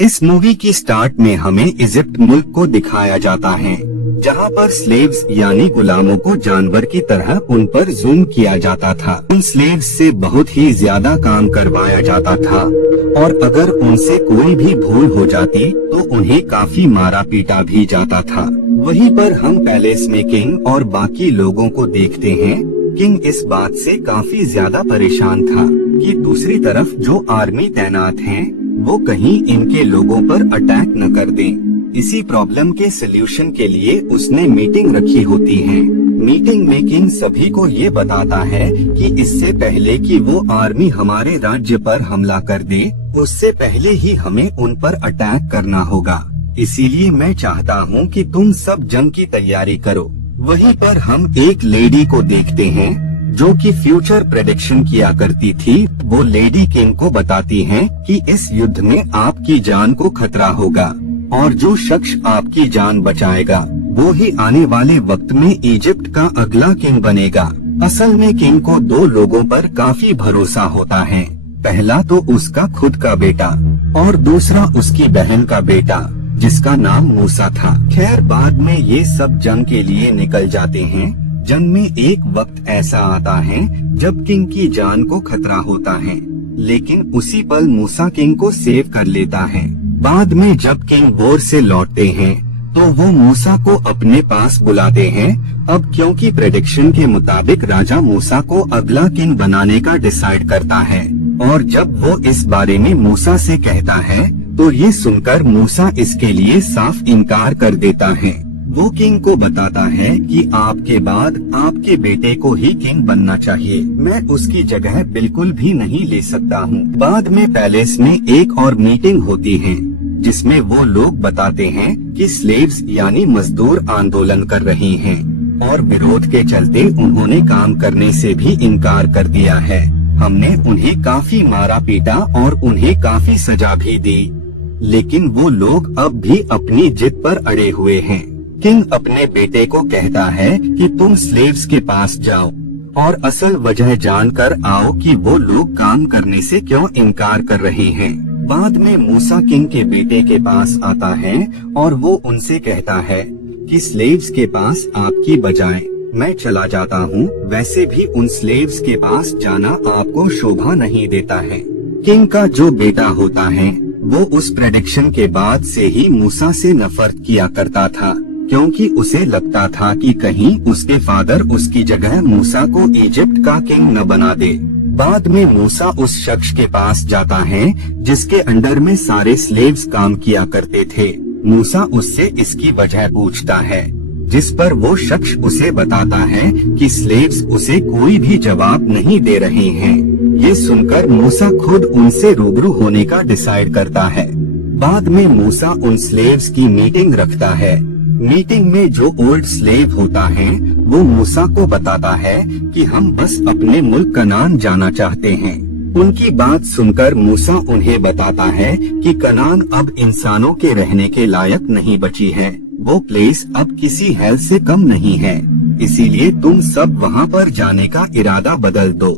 इस मूवी की स्टार्ट में हमें इजिप्ट मुल्क को दिखाया जाता है, जहां पर स्लेव्स यानी गुलामों को जानवर की तरह उन पर जुल्म किया जाता था। उन स्लेव्स से बहुत ही ज्यादा काम करवाया जाता था और अगर उनसे कोई भी भूल हो जाती तो उन्हें काफी मारा पीटा भी जाता था। वहीं पर हम पैलेस में किंग और बाकी लोगों को देखते हैं। किंग इस बात से काफी ज्यादा परेशान था कि दूसरी तरफ जो आर्मी तैनात हैं, वो कहीं इनके लोगों पर अटैक न कर दें। इसी प्रॉब्लम के सलूशन के लिए उसने मीटिंग रखी होती है। मीटिंग में किंग सभी को ये बताता है कि इससे पहले कि वो आर्मी हमारे राज्य पर हमला कर दे, उससे पहले ही हमें उन पर अटैक करना होगा। इसीलिए मैं चाहता हूँ कि तुम सब जंग की तैयारी करो। वहीं पर हम एक लेडी को देखते हैं जो कि फ्यूचर प्रेडिक्शन किया करती थी। वो लेडी किंग को बताती है कि इस युद्ध में आपकी जान को खतरा होगा और जो शख्स आपकी जान बचाएगा वो ही आने वाले वक्त में इजिप्ट का अगला किंग बनेगा। असल में किंग को दो लोगों पर काफी भरोसा होता है। पहला तो उसका खुद का बेटा और दूसरा उसकी बहन का बेटा, जिसका नाम मूसा था। खैर बाद में ये सब जंग के लिए निकल जाते हैं। जंग में एक वक्त ऐसा आता है जब किंग की जान को खतरा होता है, लेकिन उसी पल मूसा किंग को सेव कर लेता है। बाद में जब किंग वॉर से लौटते हैं तो वो मूसा को अपने पास बुलाते हैं। अब क्योंकि प्रेडिक्शन के मुताबिक राजा मूसा को अगला किंग बनाने का डिसाइड करता है और जब वो इस बारे में मूसा से कहता है तो ये सुनकर मूसा इसके लिए साफ इनकार कर देता है। वो किंग को बताता है कि आपके बाद आपके बेटे को ही किंग बनना चाहिए, मैं उसकी जगह बिल्कुल भी नहीं ले सकता हूँ। बाद में पैलेस में एक और मीटिंग होती है जिसमें वो लोग बताते हैं कि स्लेव्स यानी मजदूर आंदोलन कर रही हैं और विरोध के चलते उन्होंने काम करने से भी इनकार कर दिया है। हमने उन्हें काफी मारा पीटा और उन्हें काफी सजा भी दी, लेकिन वो लोग अब भी अपनी जिद पर अड़े हुए हैं। किंग अपने बेटे को कहता है कि तुम स्लेव्स के पास जाओ और असल वजह जानकर आओ कि वो लोग काम करने से क्यों इनकार कर रहे हैं। बाद में मूसा किंग के बेटे के पास आता है और वो उनसे कहता है कि स्लेव्स के पास आपकी बजाय मैं चला जाता हूँ। वैसे भी उन स्लेव्स के पास जाना आपको शोभा नहीं देता है। किंग का जो बेटा होता है वो उस प्रेडिक्शन के बाद से ही मूसा से नफरत किया करता था, क्योंकि उसे लगता था कि कहीं उसके फादर उसकी जगह मूसा को इजिप्ट का किंग न बना दे। बाद में मूसा उस शख्स के पास जाता है जिसके अंडर में सारे स्लेव्स काम किया करते थे। मूसा उससे इसकी वजह पूछता है, जिस पर वो शख्स उसे बताता है कि स्लेव्स उसे कोई भी जवाब नहीं दे रहे हैं। ये सुनकर मूसा खुद उनसे रूबरू होने का डिसाइड करता है। बाद में मूसा उन स्लेव्स की मीटिंग रखता है। मीटिंग में जो ओल्ड स्लेव होता है वो मूसा को बताता है कि हम बस अपने मुल्क कनान जाना चाहते हैं। उनकी बात सुनकर मूसा उन्हें बताता है कि कनान अब इंसानों के रहने के लायक नहीं बची है। वो प्लेस अब किसी हेल से कम नहीं है, इसीलिए तुम सब वहाँ पर जाने का इरादा बदल दो।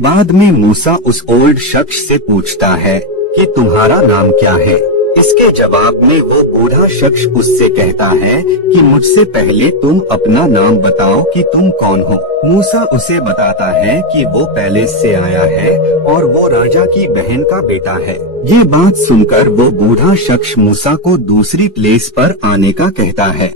बाद में मूसा उस ओल्ड शख्स से पूछता है कि तुम्हारा नाम क्या है। इसके जवाब में वो बूढ़ा शख्स उससे कहता है कि मुझसे पहले तुम अपना नाम बताओ कि तुम कौन हो। मूसा उसे बताता है कि वो पैलेस से आया है और वो राजा की बहन का बेटा है। ये बात सुनकर वो बूढ़ा शख्स मूसा को दूसरी प्लेस पर आने का कहता है।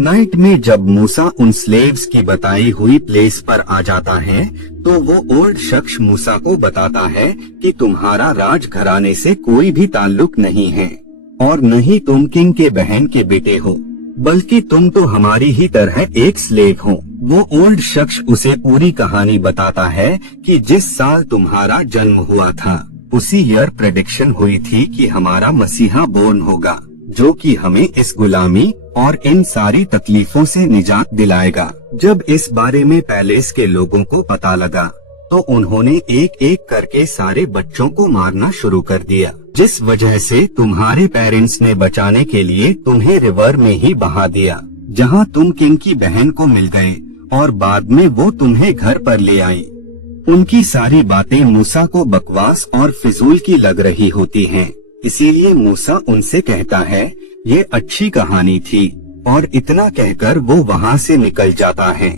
नाइट में जब मूसा उन स्लेव्स की बताई हुई प्लेस पर आ जाता है तो वो ओल्ड शख्स मूसा को बताता है कि तुम्हारा राज घराने से कोई भी ताल्लुक नहीं है और न ही तुम किंग के बहन के बेटे हो, बल्कि तुम तो हमारी ही तरह एक स्लेव हो। वो ओल्ड शख्स उसे पूरी कहानी बताता है कि जिस साल तुम्हारा जन्म हुआ था उसी ईयर प्रेडिक्शन हुई थी कि हमारा मसीहा बोर्न होगा, जो कि हमें इस गुलामी और इन सारी तकलीफों से निजात दिलाएगा। जब इस बारे में पैलेस के लोगों को पता लगा तो उन्होंने एक एक करके सारे बच्चों को मारना शुरू कर दिया, जिस वजह से तुम्हारे पेरेंट्स ने बचाने के लिए तुम्हें रिवर में ही बहा दिया, जहां तुम किंग की बहन को मिल गए और बाद में वो तुम्हें घर पर ले आई। उनकी सारी बातें मूसा को बकवास और फिजूल की लग रही होती हैं, इसीलिए मूसा उनसे कहता है, ये अच्छी कहानी थी, और इतना कहकर वो वहाँ से निकल जाता है।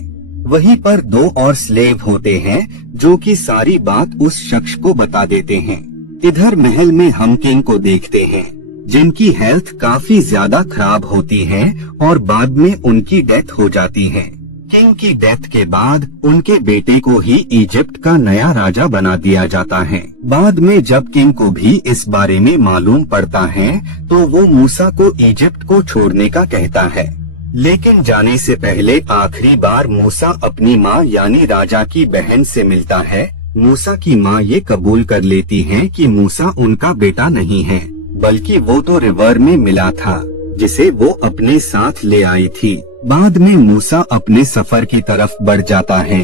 वहीं पर 2 और स्लेव होते हैं जो कि सारी बात उस शख्स को बता देते हैं। इधर महल में हम किंग को देखते हैं, जिनकी हेल्थ काफी ज्यादा खराब होती है और बाद में उनकी डेथ हो जाती है। किंग की डेथ के बाद उनके बेटे को ही इजिप्ट का नया राजा बना दिया जाता है। बाद में जब किंग को भी इस बारे में मालूम पड़ता है तो वो मूसा को इजिप्ट को छोड़ने का कहता है, लेकिन जाने से पहले आखिरी बार मूसा अपनी माँ यानी राजा की बहन से मिलता है। मूसा की माँ ये कबूल कर लेती हैं कि मूसा उनका बेटा नहीं है, बल्कि वो तो रिवर में मिला था जिसे वो अपने साथ ले आई थी। बाद में मूसा अपने सफर की तरफ बढ़ जाता है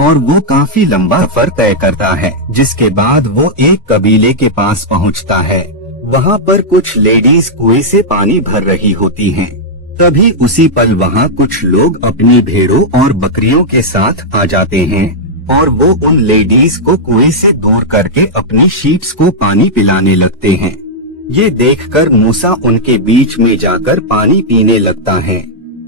और वो काफी लंबा सफर तय करता है, जिसके बाद वो एक कबीले के पास पहुंचता है। वहाँ पर कुछ लेडीज कुएं से पानी भर रही होती हैं। तभी उसी पल वहाँ कुछ लोग अपनी भेड़ों और बकरियों के साथ आ जाते हैं और वो उन लेडीज को कुएं से दूर करके अपनी शीप्स को पानी पिलाने लगते हैं। ये देखकर मूसा उनके बीच में जाकर पानी पीने लगता है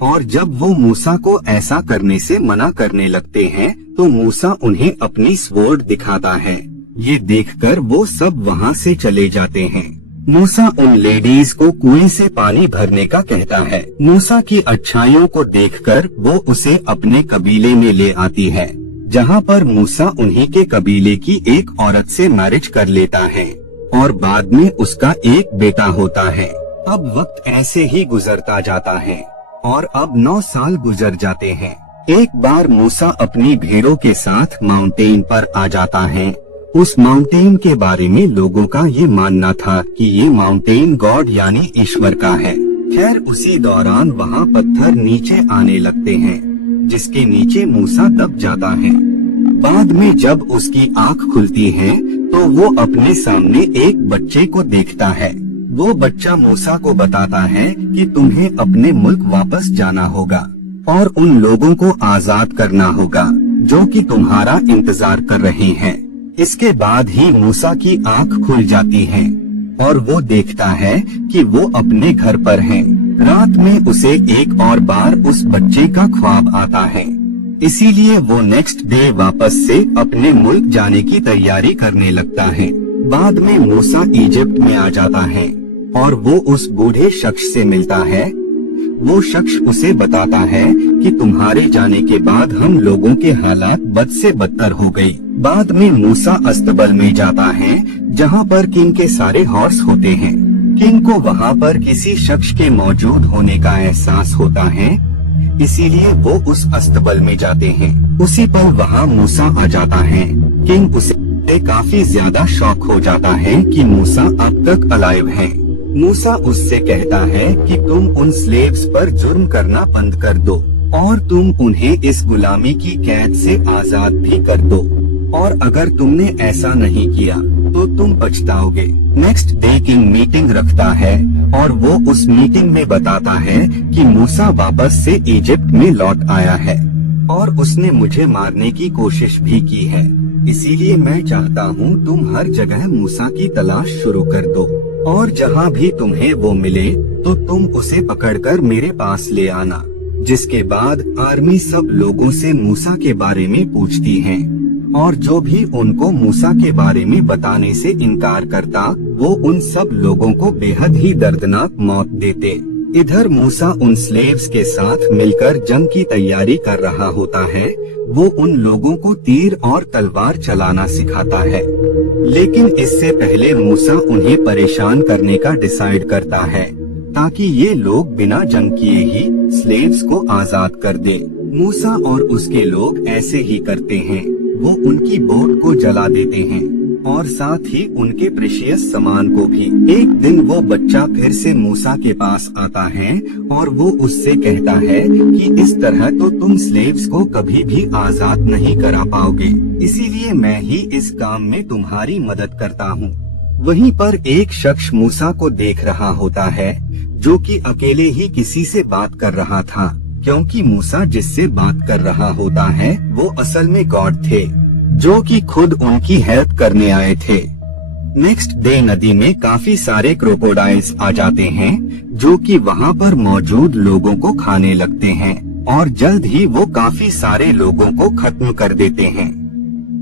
और जब वो मूसा को ऐसा करने से मना करने लगते हैं तो मूसा उन्हें अपनी स्वॉर्ड दिखाता है। ये देखकर वो सब वहाँ से चले जाते हैं। मूसा उन लेडीज को कुएं से पानी भरने का कहता है। मूसा की अच्छाइयों को देखकर वो उसे अपने कबीले में ले आती है, जहाँ पर मूसा उन्हीं के कबीले की एक औरत से मैरिज कर लेता है और बाद में उसका एक बेटा होता है। अब वक्त ऐसे ही गुजरता जाता है और अब 9 साल गुजर जाते हैं। एक बार मूसा अपनी भेड़ों के साथ माउंटेन पर आ जाता है। उस माउंटेन के बारे में लोगों का ये मानना था कि ये माउंटेन गॉड यानी ईश्वर का है। खैर उसी दौरान वहाँ पत्थर नीचे आने लगते हैं, जिसके नीचे मूसा दब जाता है। बाद में जब उसकी आँख खुलती है तो वो अपने सामने एक बच्चे को देखता है। वो बच्चा मूसा को बताता है कि तुम्हें अपने मुल्क वापस जाना होगा और उन लोगों को आजाद करना होगा जो कि तुम्हारा इंतजार कर रहे हैं। इसके बाद ही मूसा की आँख खुल जाती है और वो देखता है कि वो अपने घर पर है। रात में उसे एक और बार उस बच्चे का ख्वाब आता है, इसीलिए वो नेक्स्ट डे वापस से अपने मुल्क जाने की तैयारी करने लगता है। बाद में मूसा इजिप्ट में आ जाता है और वो उस बूढ़े शख्स से मिलता है। वो शख्स उसे बताता है कि तुम्हारे जाने के बाद हम लोगों के हालात बद से बदतर हो गई। बाद में मूसा अस्तबल में जाता है जहाँ पर किंग के सारे हॉर्स होते हैं। किंग को वहाँ पर किसी शख्स के मौजूद होने का एहसास होता है, इसीलिए वो उस अस्तबल में जाते हैं। उसी पर वहाँ मूसा आ जाता है। किंग उसे काफी ज्यादा शौक हो जाता है कि मूसा अब तक अलाइव है। मूसा उससे कहता है कि तुम उन स्लेव्स पर जुर्म करना बंद कर दो और तुम उन्हें इस गुलामी की कैद से आजाद भी कर दो, और अगर तुमने ऐसा नहीं किया तो तुम पछताओगे। नेक्स्ट डे किंग मीटिंग रखता है और वो उस मीटिंग में बताता है कि मूसा वापस से इजिप्ट में लौट आया है और उसने मुझे मारने की कोशिश भी की है, इसीलिए मैं चाहता हूँ तुम हर जगह मूसा की तलाश शुरू कर दो और जहाँ भी तुम्हें वो मिले तो तुम उसे पकड़कर मेरे पास ले आना। जिसके बाद आर्मी सब लोगों से मूसा के बारे में पूछती है और जो भी उनको मूसा के बारे में बताने से इनकार करता वो उन सब लोगों को बेहद ही दर्दनाक मौत देते। इधर मूसा उन स्लेव्स के साथ मिलकर जंग की तैयारी कर रहा होता है। वो उन लोगों को तीर और तलवार चलाना सिखाता है, लेकिन इससे पहले मूसा उन्हें परेशान करने का डिसाइड करता है ताकि ये लोग बिना जंग किए ही स्लेव्स को आजाद कर दे। मूसा और उसके लोग ऐसे ही करते हैं। वो उनकी बोट को जला देते हैं और साथ ही उनके प्रेशियस सामान को भी। एक दिन वो बच्चा फिर से मूसा के पास आता है और वो उससे कहता है कि इस तरह तो तुम स्लेव्स को कभी भी आजाद नहीं करा पाओगे, इसीलिए मैं ही इस काम में तुम्हारी मदद करता हूँ। वहीं पर एक शख्स मूसा को देख रहा होता है जो कि अकेले ही किसी से बात कर रहा था, क्योंकि मूसा जिससे बात कर रहा होता है वो असल में गॉड थे जो कि खुद उनकी हेल्प करने आए थे। नेक्स्ट डे नदी में काफी सारे क्रोकोडाइल्स आ जाते हैं जो कि वहाँ पर मौजूद लोगों को खाने लगते हैं और जल्द ही वो काफी सारे लोगों को खत्म कर देते हैं।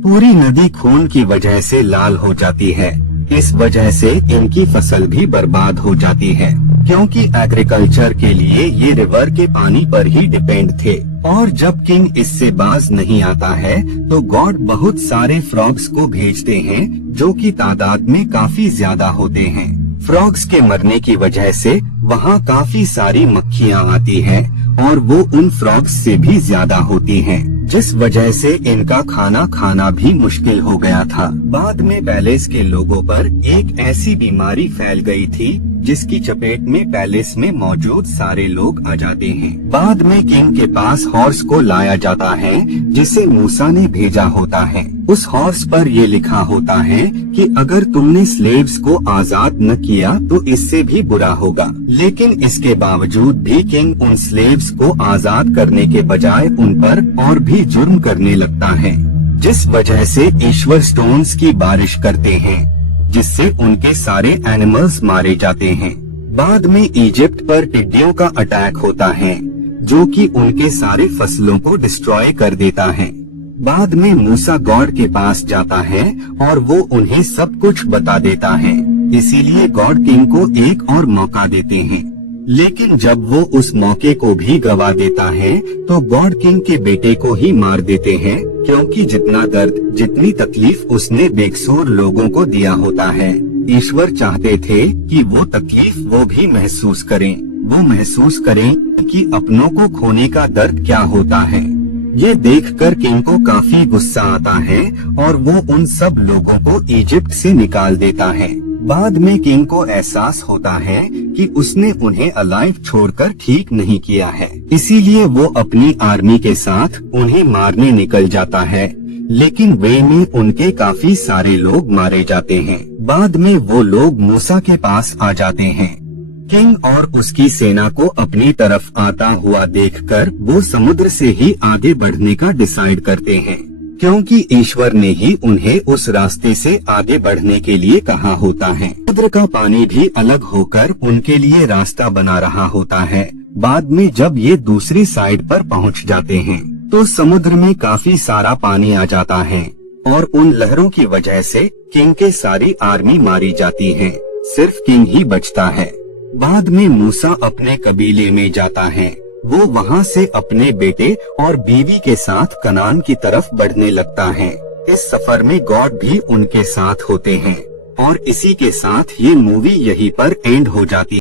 पूरी नदी खून की वजह से लाल हो जाती है। इस वजह से इनकी फसल भी बर्बाद हो जाती है क्योंकि एग्रीकल्चर के लिए ये रिवर के पानी पर ही डिपेंड थे। और जब किंग इससे बाज नहीं आता है तो गॉड बहुत सारे फ्रॉग्स को भेजते हैं जो कि तादाद में काफी ज्यादा होते हैं। फ्रॉग्स के मरने की वजह से वहाँ काफी सारी मक्खियाँ आती हैं और वो उन फ्रॉग्स से भी ज्यादा होती हैं, जिस वजह से इनका खाना खाना भी मुश्किल हो गया था। बाद में पैलेस के लोगों पर एक ऐसी बीमारी फैल गई थी जिसकी चपेट में पैलेस में मौजूद सारे लोग आ जाते हैं। बाद में किंग के पास हॉर्स को लाया जाता है जिसे मूसा ने भेजा होता है। उस हॉर्स पर ये लिखा होता है कि अगर तुमने स्लेव्स को आजाद न किया तो इससे भी बुरा होगा। लेकिन इसके बावजूद भी किंग उन स्लेव्स को आजाद करने के बजाय उन पर और भी जुर्म करने लगता है, जिस वजह से ईश्वर स्टोन्स की बारिश करते हैं जिससे उनके सारे एनिमल्स मारे जाते हैं। बाद में इजिप्ट पर टिड्डियों का अटैक होता है जो कि उनके सारे फसलों को डिस्ट्रॉय कर देता है। बाद में मूसा गॉड के पास जाता है और वो उन्हें सब कुछ बता देता है, इसीलिए गॉड किंग को एक और मौका देते हैं। लेकिन जब वो उस मौके को भी गवा देता है तो गॉड किंग के बेटे को ही मार देते हैं क्योंकि जितना दर्द जितनी तकलीफ उसने बेकसूर लोगों को दिया होता है, ईश्वर चाहते थे कि वो तकलीफ वो भी महसूस करें। वो महसूस करें कि अपनों को खोने का दर्द क्या होता है। ये देखकर किंग को काफी गुस्सा आता है और वो उन सब लोगों को इजिप्ट से निकाल देता है। बाद में किंग को एहसास होता है कि उसने उन्हें अलाइव छोड़कर ठीक नहीं किया है, इसीलिए वो अपनी आर्मी के साथ उन्हें मारने निकल जाता है। लेकिन वे में उनके काफी सारे लोग मारे जाते हैं। बाद में वो लोग मूसा के पास आ जाते हैं। किंग और उसकी सेना को अपनी तरफ आता हुआ देखकर वो समुद्र से ही आगे बढ़ने का डिसाइड करते हैं क्योंकि ईश्वर ने ही उन्हें उस रास्ते से आगे बढ़ने के लिए कहा होता है। समुद्र का पानी भी अलग होकर उनके लिए रास्ता बना रहा होता है। बाद में जब ये दूसरी साइड पर पहुंच जाते हैं तो समुद्र में काफी सारा पानी आ जाता है और उन लहरों की वजह से किंग के सारी आर्मी मारी जाती है, सिर्फ किंग ही बचता है। बाद में मूसा अपने कबीले में जाता है। वो वहाँ से अपने बेटे और बीवी के साथ कनान की तरफ बढ़ने लगता है। इस सफर में गॉड भी उनके साथ होते हैं और इसी के साथ ये मूवी यहीं पर एंड हो जाती है।